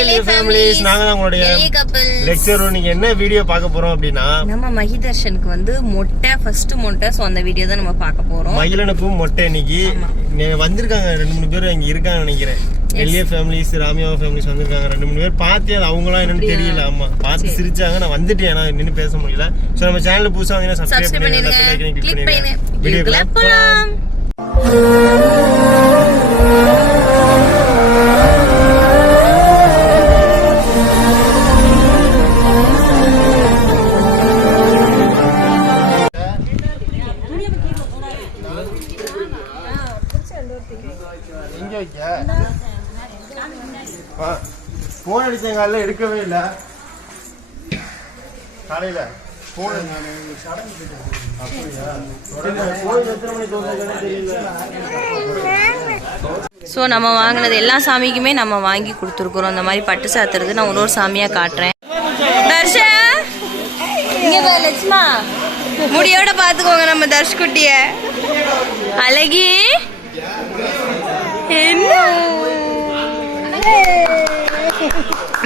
எலிய families, நாங்க தான் உங்களுடைய லெக்சர். நீங்க என்ன வீடியோ பார்க்க போறோம் அப்படின்னா, நம்ம மகிதர்ஷனுக்கு வந்து மொட்டை, ஃபர்ஸ்ட் மொட்டை. சோ அந்த வீடியோ தான் நம்ம பார்க்க போறோம். மகிழனுக்கும் மொட்டை. இன்னைக்கு வந்திருக்காங்க 2-3 பேர் இங்க இருக்காங்க நினைக்கிறேன். எலிய ஃபேமிலிஸ், ராமியா ஃபேமிலிஸ் வந்திருக்காங்க 2-3 பேர். பார்த்தே அது அவங்களாம் என்னன்னு தெரியல. ஆமா, பார்த்து சிரிச்சாங்க. நான் வந்துட்டேன், நான் நின்னு பேச முடியல. சோ நம்ம சேனல் புதுசா வந்தீங்கன்னா சப்ஸ்கிரைப் பண்ணுங்க, கிளிக் பண்ணுங்க. வீடியோக்குள்ள போலாம். போன் அடிச்சாங்க, எடுக்கவே இல்லை. காலையில ஸோ நம்ம வாங்கினது எல்லா சாமிக்குமே நம்ம வாங்கி கொடுத்துருக்குறோம். இந்த மாதிரி பட்டு சாத்துறது நான் ஒரு சாமியாக காட்டுறேன். தர்ஷா இங்கே லட்சுமா முடியோட பார்த்துக்கோங்க நம்ம தர்ஷ்குட்டிய. அழகி என்ன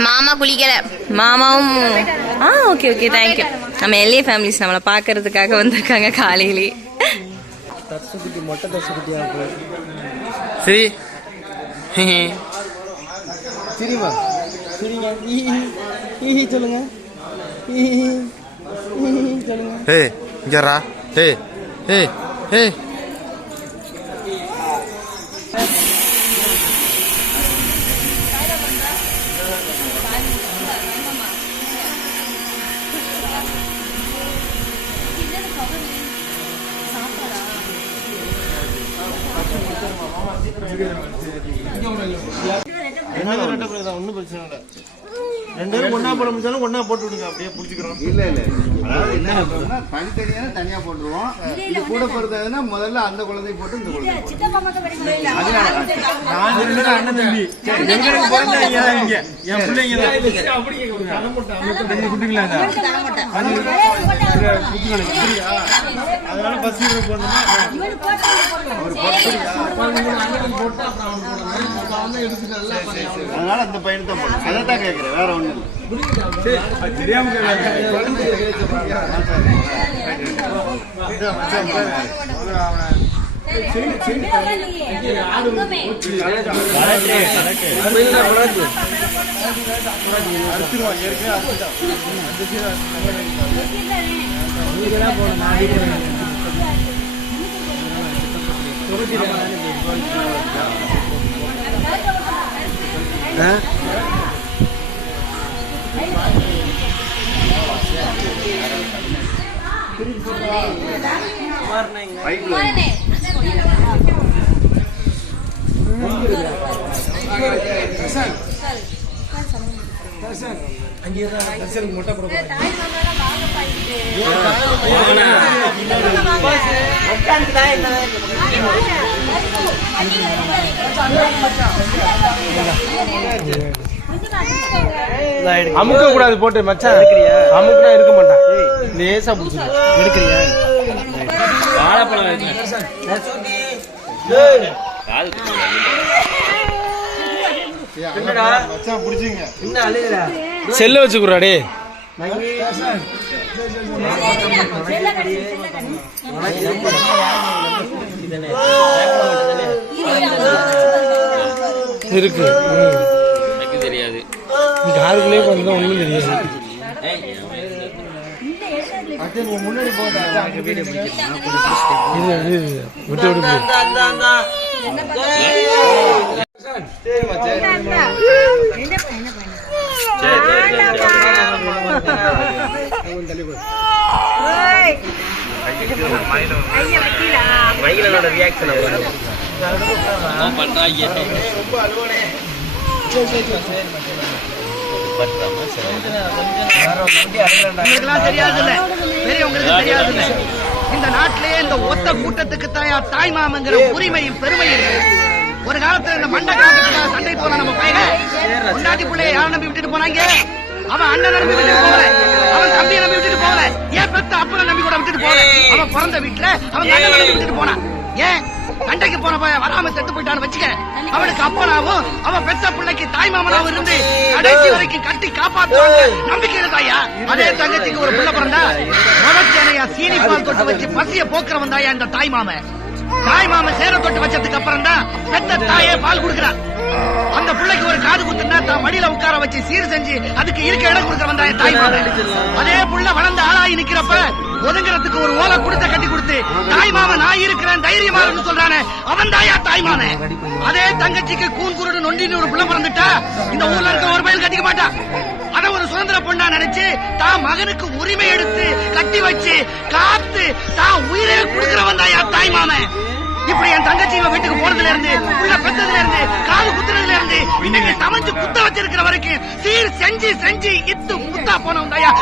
மாமா குளிக்கல, மாமாவும் ஓகே ஓகே தேங்க்யூ. நம்ம எல்ஏ ஃபேமிலிஸ் நம்மளை பார்க்கறதுக்காக வந்திருக்காங்க காலையிலே. சரி சரிமா சரிங்க சொல்லுங்க சொல்லுங்க. ஏய் இங்கரா, ஏய் ஏய் ஏய் ஒன்னும் பிரச்சனை இல்லை. 2 பேரும் ஒன்னா போட முடிச்சாலும் ஒன்னா போட்டு விடுங்க, அப்படியே புடிச்சுக்கிறோம். இல்ல இல்ல, அதாவது என்ன சொல்றோம்னா தனித்தனியா தனியா போட்டுருவோம். இது கூட பொறுத்ததுன்னா முதல்ல அந்த குழந்தை போட்டு இந்த குழந்தை அண்ணன் தம்பி இங்க என் பிள்ளைங்க அதனால பஸ் போடணும்னா அதனால அந்த பையன் தான் போடணும். அதை தான் கேட்கிறேன், வேற ஒண்ணு மொட்டை அமுக்க கூடாது போட்டு மச்சான். அமுக்குனா இருக்க மாட்டான், லேசா புடிச்சு எடுக்கிறியா. வாழைப்பழம் செல்ல வச்சுக்குறாடே. இருக்கு தெரியாது, காருக்குள்ளே கொஞ்சம் ஒண்ணும் தெரியாது. முன்னாடி விட்டு மயிலோட ரியாக்ஷன் பண்றாங்க. இந்த நாட்டிலேயே இந்த ஒத்த கூட்டத்துக்கு தாய் மாமங்கிற உரிமையும் பெருமையும் ஒரு காலத்துல இந்த மண்ட காலத்துக்காக சண்டை போன நம்ம பையன் கொண்டாட்டி பிள்ளைய யாரை நம்பி விட்டுட்டு போனாங்க. அவன் அண்ணன் நம்பி விட்டுட்டு போகல, அவன் தம்பியை நம்பி விட்டுட்டு போகல, ஏன் பெத்த அப்பனை நம்பி கூட விட்டுட்டு போகல. அவன் பிறந்த வீட்டுல அவன் அண்ணன் நம்பி விட்டுட்டு போனான். ஏன் சண்டைக்கு போனப்ப வராம செத்து போயிட்டான்னு வச்சுக்க, அவனுக்கு அப்பனாவும் அவன் பெத்த பிள்ளைக்கு தாய் மாமனாவும் இருந்து கடைசி வரைக்கும் கட்டி காப்பாத்துவாங்க நம்பிக்கையில தாயா. அதே தங்கச்சிக்கு ஒரு பிள்ளை பிறந்தா முடச்சேனையா சீனி பால் தொட்டு வச்சு பசிய போக்குறவன் தாயா இந்த தாய் மாமன். தாய் மாமன் சேர தொட்டு வச்சதுக்கு அப்புறம் தான் பெத்த தாயே பால் கொடுக்கிறான். அந்த பிள்ளைக்கு ஒரு காது குத்துனா தான் மடியில உட்கார வச்சு சீர் செஞ்சு அதுக்கு இருக்க இடம் கொடுக்க வந்தாய தாய் மாமன். அதே புள்ள வளர்ந்து ஆளாகி நிக்கிறப்ப ஒதுங்கிறதுக்கு ஒரு ஓலை கொடுத்த கட்டி கொடுத்து தாய் மாமன் நான் இருக்கிறேன் தைரியமா இருந்து சொல்றானே அவன் தாயா தாய் மாமன். அதே தங்கச்சிக்கு கூன் குருடு நொண்டின்னு ஒரு புள்ள பிறந்துட்டா இந்த ஊர்ல இருக்க ஒரு பயில் கட்டிக்க மாட்டான். அத ஒரு சுதந்திர பொண்ணா நினைச்சு தான் மகனுக்கு உரிமை எடுத்து கட்டி வச்சு காத்து தான் உயிரை கொடுக்கிறவன் தாயா தாய் மாமன். இப்படி என் தங்கச்சி வீட்டுக்கு போனதுல இருந்து உள்ள பெத்ததுல இருந்து காது குத்துறதுல இருந்து இன்னைக்கு சமைச்சு குத்த வச்சிருக்கிற வரைக்கும் சீர் செஞ்சு செஞ்சு இத்து குத்தா போனவன் தாயா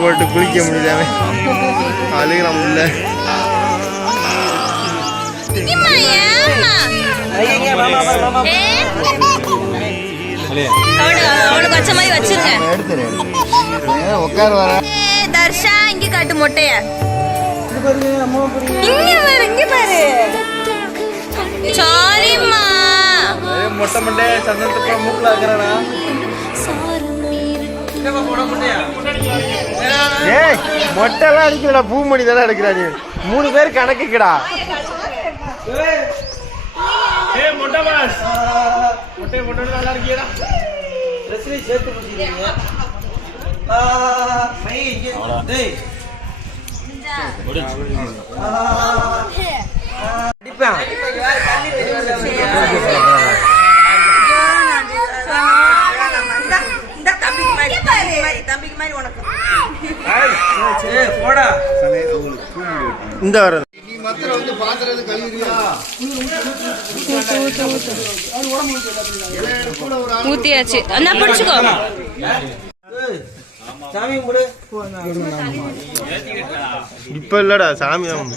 போட்டு குளிக்க முடியல, அழுகிறான் உள்ள. தர்ஷா இங்க காட்டு மொட்டைய, இங்க பாரு. சாரிம்மா, மொட்டை மண்டே சந்தனத்துக்கு மூக்குல ஆக்குறானா? ஏய், மொட்டைலாம் அடிக்கலடா, பூமணி தானே எடுக்கிறாரு. 3 பேர் கணக்குக்குடா. மொட்டை பாஸ், மொட்டை மொட்டை நல்லா இருக்கியடா. ட்ரெஸ்ல சேர்த்து முடிச்சிருக்கீங்க. டேய் அடிப்பேன். இந்த வர ஊத்தியாச்சு. அண்ணா பிடிச்சுக்கோ. இப்ப இல்லடா, சாமி தான்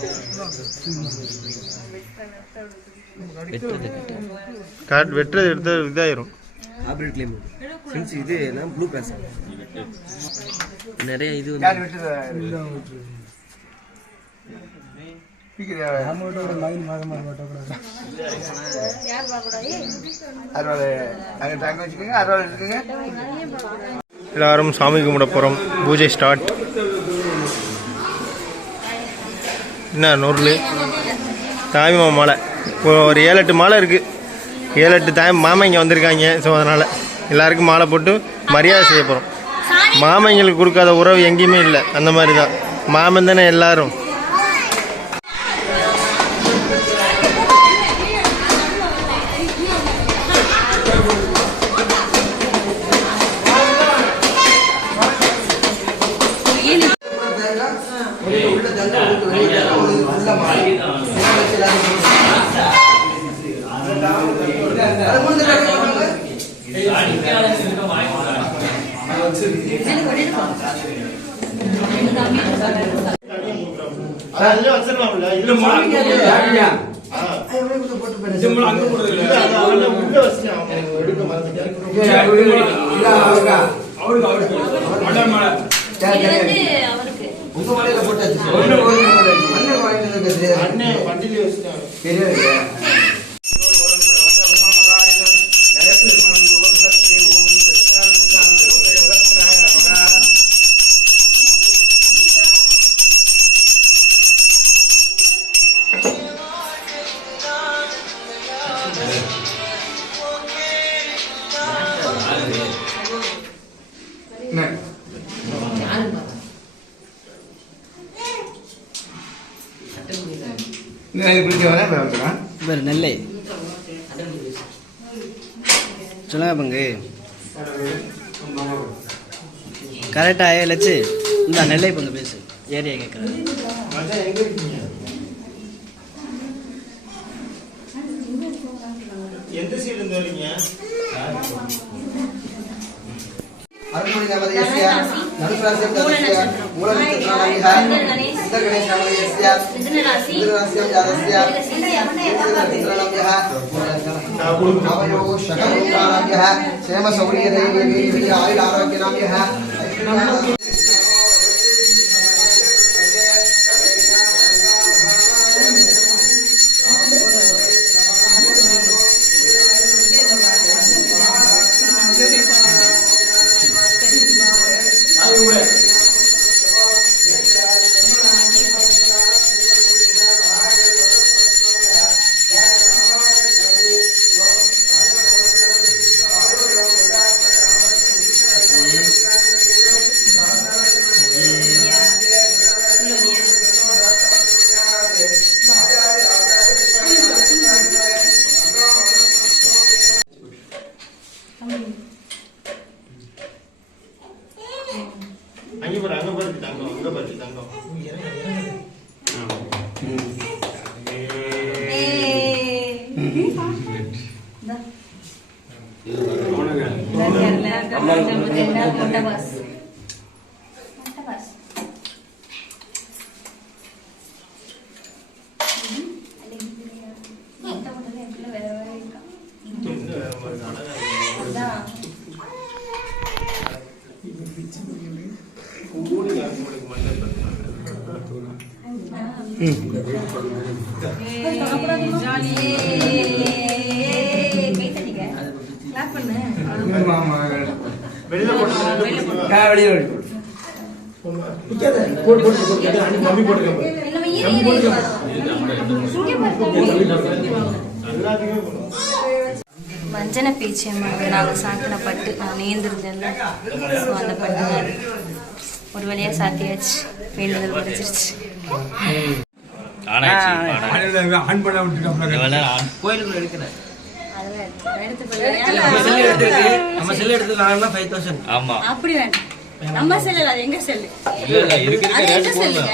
வெட்டுறது எடுத்து இதாயிரும். இது ப்ளூ பேஸ் நிறைய இது எல்லாரும் சாமி கும்பிட போறோம். பூஜை ஸ்டார்ட். என்ன நூறு தாய்மா மாலை, ஒரு 7-8 மாலை இருக்கு. 7-8 தாய் மாமா இங்கே வந்திருக்காங்க. ஸோ அதனால எல்லாருக்கும் மாலை போட்டு மரியாதை செய்ய போகிறோம். மாமங்களுக்கு கொடுக்காத உறவு எங்கேயுமே இல்லை. அந்த மாதிரி தான் மாமன் தானே எல்லாரும். நெல்லை சொல்லுங்க பங்கு கரெக்டா லட்சு. இந்த நெல்லை பங்கு பேசு, ஏரியா கேட்குறேன். எந்த சைடு இருந்து வரீங்க? அருள்மொழி நவதேசிய நடுராசியம் ஜாதஸ்ய மூலநட்சத்திரநாமிஹ உத்தரகணேஷநாமதேசிய மிதுனராசியம் ஜாதஸ்ய நட்சத்திரநாமிஹ அவயோகோ ஷகரூபாநாமிஹ சேமசௌரியதைர்யவீர்ய ஆயுள் ஆரோக்கியநாமிஹ வஞ்சன பீச்சம்மாவுக்கு நாங்கள் சாத்தின பட்டு நான் நேர்ந்துருந்தேன்ல, ஸோ அந்த பட்டு தான் ஒரு வழியாக சாத்தியாச்சு, வேண்டுதல் கிடைச்சிருச்சு. அப்படி வேண்டாம், நம்ம செல்லல, அது எங்க செல்லு, அது எங்க செல்லுங்க.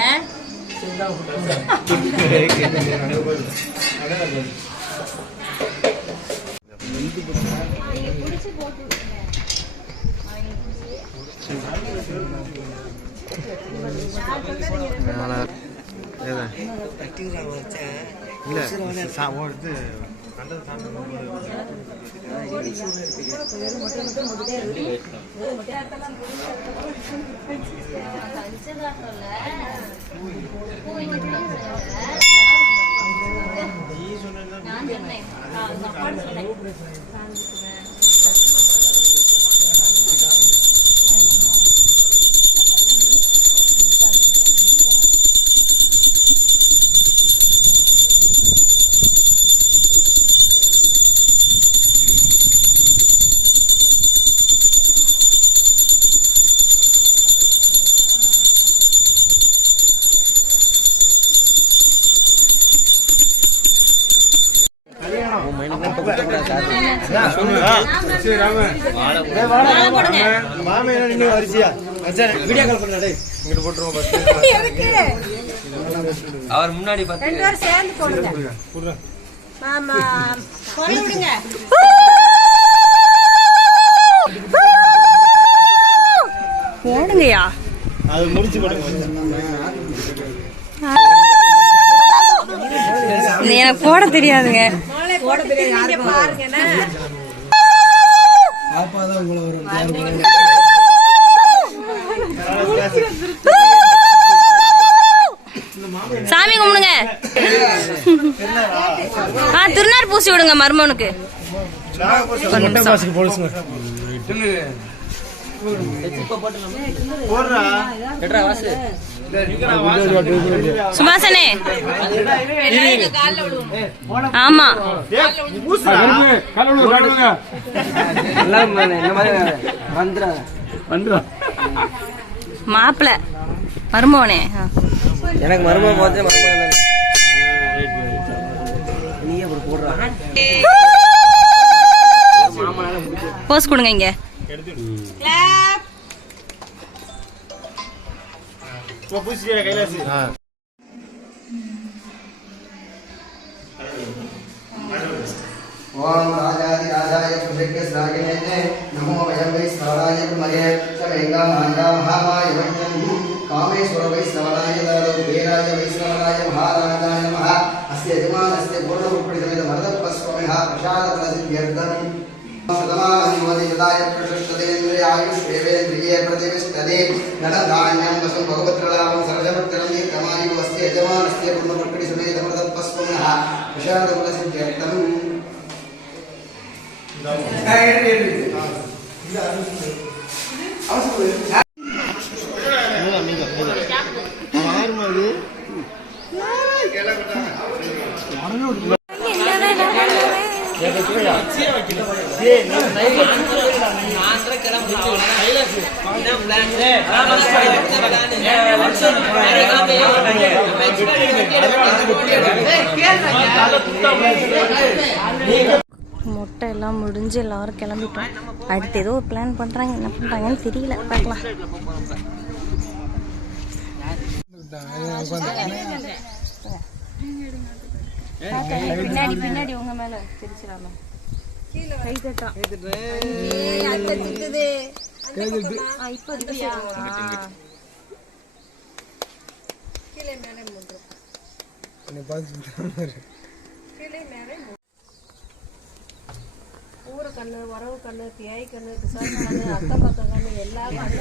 அவர் முன்னாடி போடுங்கயா, அது முடிச்சு போடுங்க. எனக்கு போட தெரியாதுங்க. சாமி கும்பிடுங்க. திருநார் பூசி விடுங்க மருமனுக்கு. சுபாசனே, ஆமா மாப்பிள்ள மருமவனே, எனக்கு மருமகன் போஸ் கொடுங்க. இங்க ओम राजादि राजाय सुभज्ञस्रागिने नमो वयं वै श्रवणाय कुमरे चमेंगा मांगा महामाय वैजन्धु कामेश्वर वै श्रवणाय दादौ वीराय वै श्रवणाय महाराजाय नमः अस्य यजमानस्य पूर्णरूपणिसमेत वरदपस्वमेह प्रसादप्रसिद्ध्यर्थम् प्रथमाहन्वदि यदाय प्रशस्ततेन्द्रियायुष्वेवेन्द्रिये प्रतिष्ठते धनधान्यं वसु भगवत्रलाभं सर्वभक्तरं नित्यमायु अस्य यजमानस्य पूर्णरूपणिसमेत वरदपस्वमेह प्रसादप्रसिद्ध्यर्थम् மொட்டை எல்லாம் முடிஞ்சு எல்லாரும் கிளம்பிட்டோம். அடுத்து ஏதோ ஒரு பிளான் பண்றாங்க, என்ன பண்றாங்கன்னு தெரியல, பார்க்கலாம். பின்னாடி பின்னாடி உங்க மேல தெரிச்சிடாம ஊர கண்ணு வரவு கண்ணு பியாய் கண்ணு பிசாசு கண்ணு அத்தம் பக்கம் கண்ணு எல்லா கண்ணு